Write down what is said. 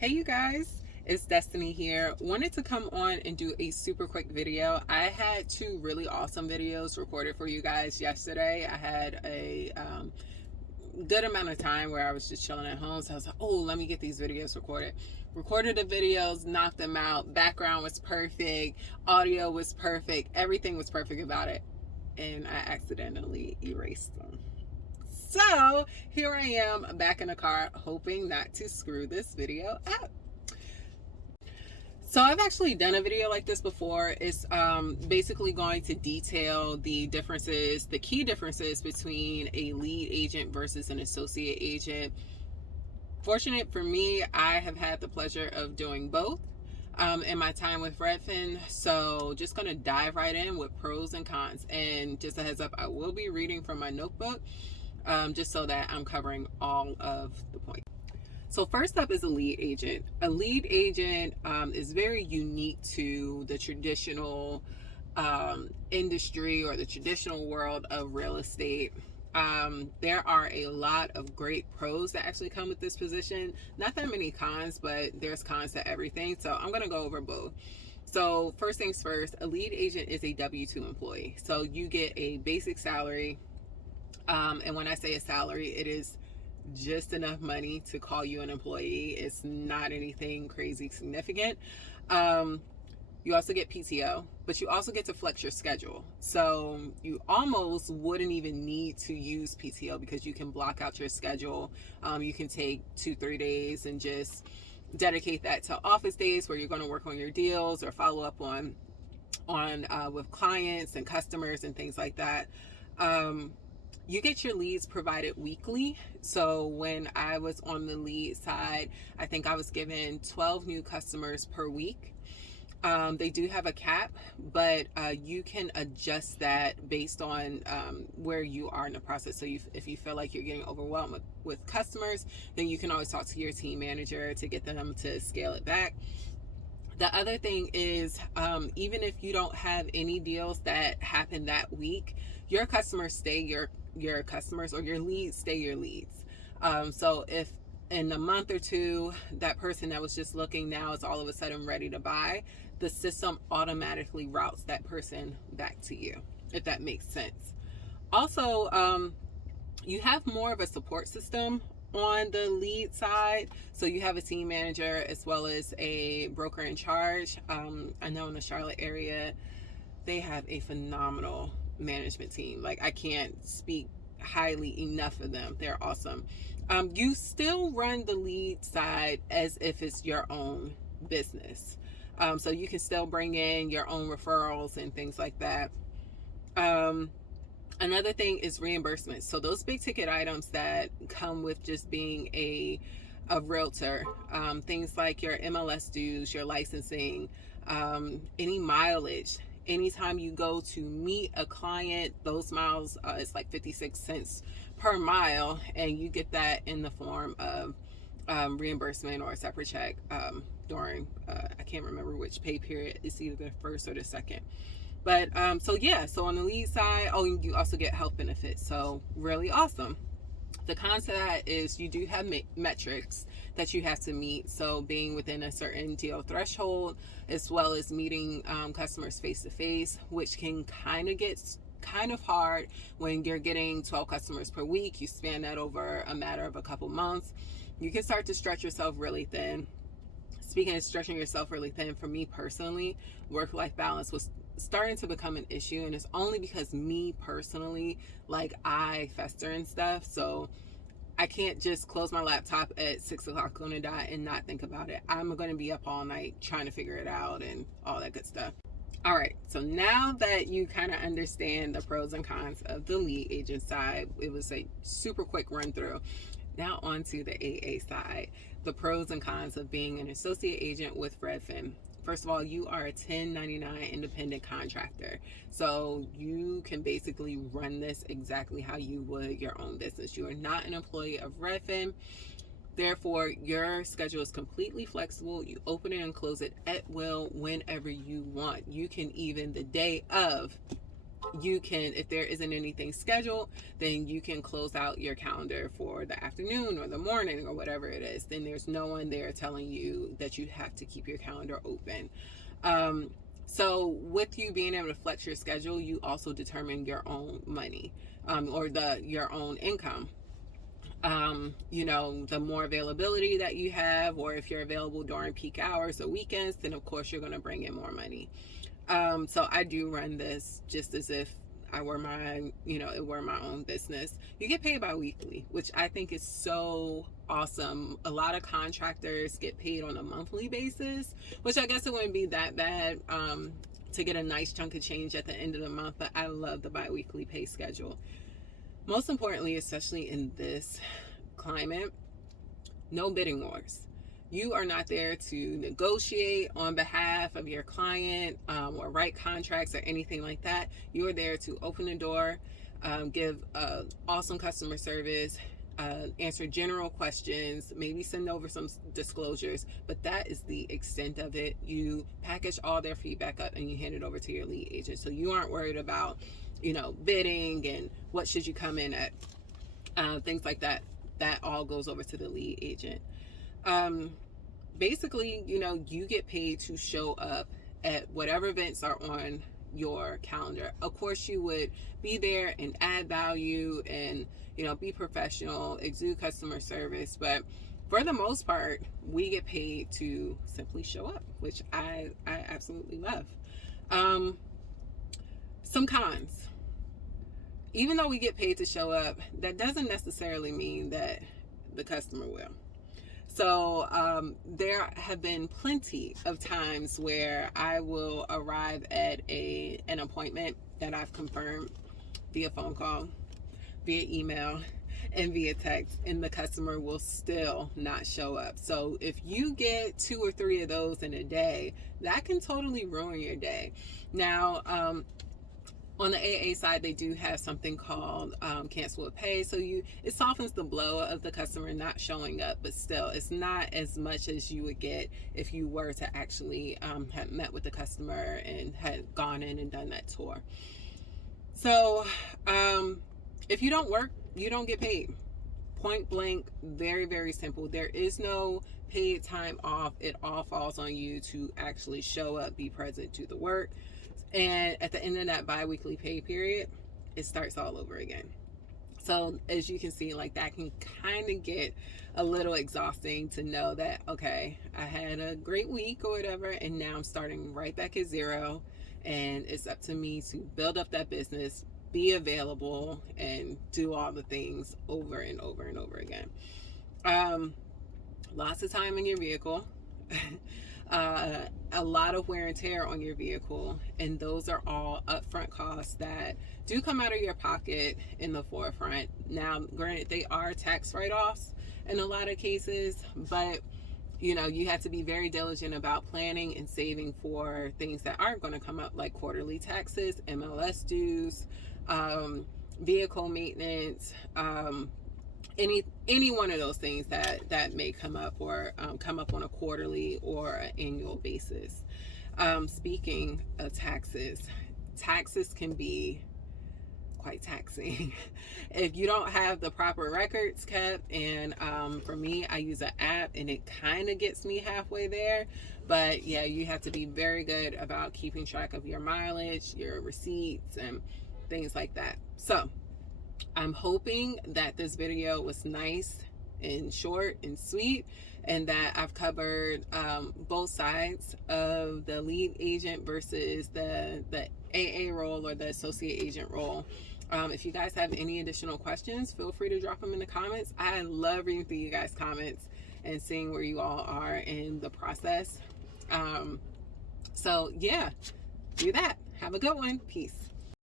Hey you guys, it's Destiny here. Wanted to come on and do a super quick video. I had two really awesome videos recorded for you guys yesterday. I had a good amount of time where I was just chilling at home, so I was like, oh, let me get these videos recorded the videos, knocked them out. Background was perfect, audio was perfect, everything was perfect about it, and I accidentally erased them. So here I am back in the car, hoping not to screw this video up. So I've actually done a video like this before. It's basically going to detail the differences, the key differences between a lead agent versus an associate agent. Fortunate for me, I have had the pleasure of doing both in my time with Redfin. So just going to dive right in with pros and cons. And just a heads up, I will be reading from my notebook just so that I'm covering all of the points. So first up is a lead agent. A lead agent is very unique to the traditional industry or the traditional world of real estate. There are a lot of great pros that actually come with this position. Not that many cons, but there's cons to everything. So I'm going to go over both. So first things first, a lead agent is a W-2 employee. So you get a basic salary. And when I say a salary, it is just enough money to call you an employee. It's not anything crazy significant. You also get PTO, but you also get to flex your schedule. So you almost wouldn't even need to use PTO because you can block out your schedule. You can take 2-3 days and just dedicate that to office days where you're going to work on your deals or follow up on with clients and customers and things like that. You get your leads provided weekly. So when I was on the lead side, I think I was given 12 new customers per week. They do have a cap, but you can adjust that based on where you are in the process. So if you feel like you're getting overwhelmed with customers, then you can always talk to your team manager to get them to scale it back. The other thing is, even if you don't have any deals that happen that week, your customers stay your customers, or your leads stay your leads. So if in a month or two, that person that was just looking now is all of a sudden ready to buy, the system automatically routes that person back to you, if that makes sense. Also, you have more of a support system on the lead side. So you have a team manager as well as a broker in charge. I know in the Charlotte area, they have a phenomenal management team. Like, I can't speak highly enough of them. They're awesome. You still run the lead side as if it's your own business. So you can still bring in your own referrals and things like that. Another thing is reimbursement. So those big ticket items that come with just being a realtor, things like your MLS dues, your licensing, any mileage. Anytime you go to meet a client, those miles, it's like 56 cents per mile, and you get that in the form of reimbursement or a separate check during, I can't remember which pay period. It's either the first or the second. But so on the lead side, you also get health benefits. So really awesome. The con to that is you do have metrics that you have to meet. So being within a certain deal threshold, as well as meeting customers face to face, which can kind of hard when you're getting 12 customers per week. You span that over a matter of a couple months. You can start to stretch yourself really thin. Speaking of stretching yourself really thin, for me personally, work-life balance was starting to become an issue, and it's only because me personally, like, I fester and stuff. So I can't just close my laptop at 6 o'clock on a dot and not think about it. I'm going to be up all night trying to figure it out and all that good stuff. All right, so now that you kind of understand the pros and cons of the lead agent side, it was a super quick run through. Now on to the AA side, the pros and cons of being an associate agent with Redfin. First of all, you are a 1099 independent contractor. So you can basically run this exactly how you would your own business. You are not an employee of Redfin. Therefore, your schedule is completely flexible. You open it and close it at will whenever you want. You can even, the day of, you can, if there isn't anything scheduled, then you can close out your calendar for the afternoon or the morning or whatever it is. Then there's no one there telling you that you have to keep your calendar open. So with you being able to flex your schedule, you also determine your own money, or your own income. The more availability that you have, or if you're available during peak hours or weekends, then of course you're going to bring in more money. So I do run this just as if I were it were my own business. You get paid bi-weekly, which I think is so awesome. A lot of contractors get paid on a monthly basis, which I guess it wouldn't be that bad, to get a nice chunk of change at the end of the month, but I love the bi-weekly pay schedule. Most importantly, especially in this climate, no bidding wars. You are not there to negotiate on behalf of your client, or write contracts or anything like that. You are there to open the door, give awesome customer service, answer general questions, maybe send over some disclosures, but that is the extent of it. You package all their feedback up and you hand it over to your lead agent. So you aren't worried about, bidding and what should you come in at, things like that. That all goes over to the lead agent. Basically, you get paid to show up at whatever events are on your calendar. Of course, you would be there and add value and, be professional, exude customer service. But for the most part, we get paid to simply show up, which I absolutely love. Some cons. Even though we get paid to show up, that doesn't necessarily mean that the customer will. So there have been plenty of times where I will arrive at an appointment that I've confirmed via phone call, via email, and via text, and the customer will still not show up. So if you get 2 or 3 of those in a day, that can totally ruin your day. Now, on the AA side, they do have something called cancel with pay. So it softens the blow of the customer not showing up, but still, it's not as much as you would get if you were to actually have met with the customer and had gone in and done that tour. So if you don't work, you don't get paid. Point blank, very, very simple. There is no paid time off. It all falls on you to actually show up, be present, do the work. And at the end of that bi-weekly pay period, it starts all over again. So as you can see, that can kind of get a little exhausting to know that, okay, I had a great week or whatever, and now I'm starting right back at zero. And it's up to me to build up that business, be available, and do all the things over and over and over again. Lots of time in your vehicle. A lot of wear and tear on your vehicle, and those are all upfront costs that do come out of your pocket in the forefront. Now, granted, they are tax write-offs in a lot of cases, but you have to be very diligent about planning and saving for things that aren't going to come up, like quarterly taxes, MLS dues, vehicle maintenance, any one of those things that may come up, or come up on a quarterly or an annual basis. Speaking of taxes can be quite taxing if you don't have the proper records kept. And for me, I use an app, and it kind of gets me halfway there. But yeah, you have to be very good about keeping track of your mileage, your receipts, and things like that. So I'm hoping that this video was nice and short and sweet, and that I've covered both sides of the lead agent versus the AA role or the associate agent role. If you guys have any additional questions, feel free to drop them in the comments. I love reading through you guys' comments and seeing where you all are in the process. So yeah, do that. Have a good one. Peace.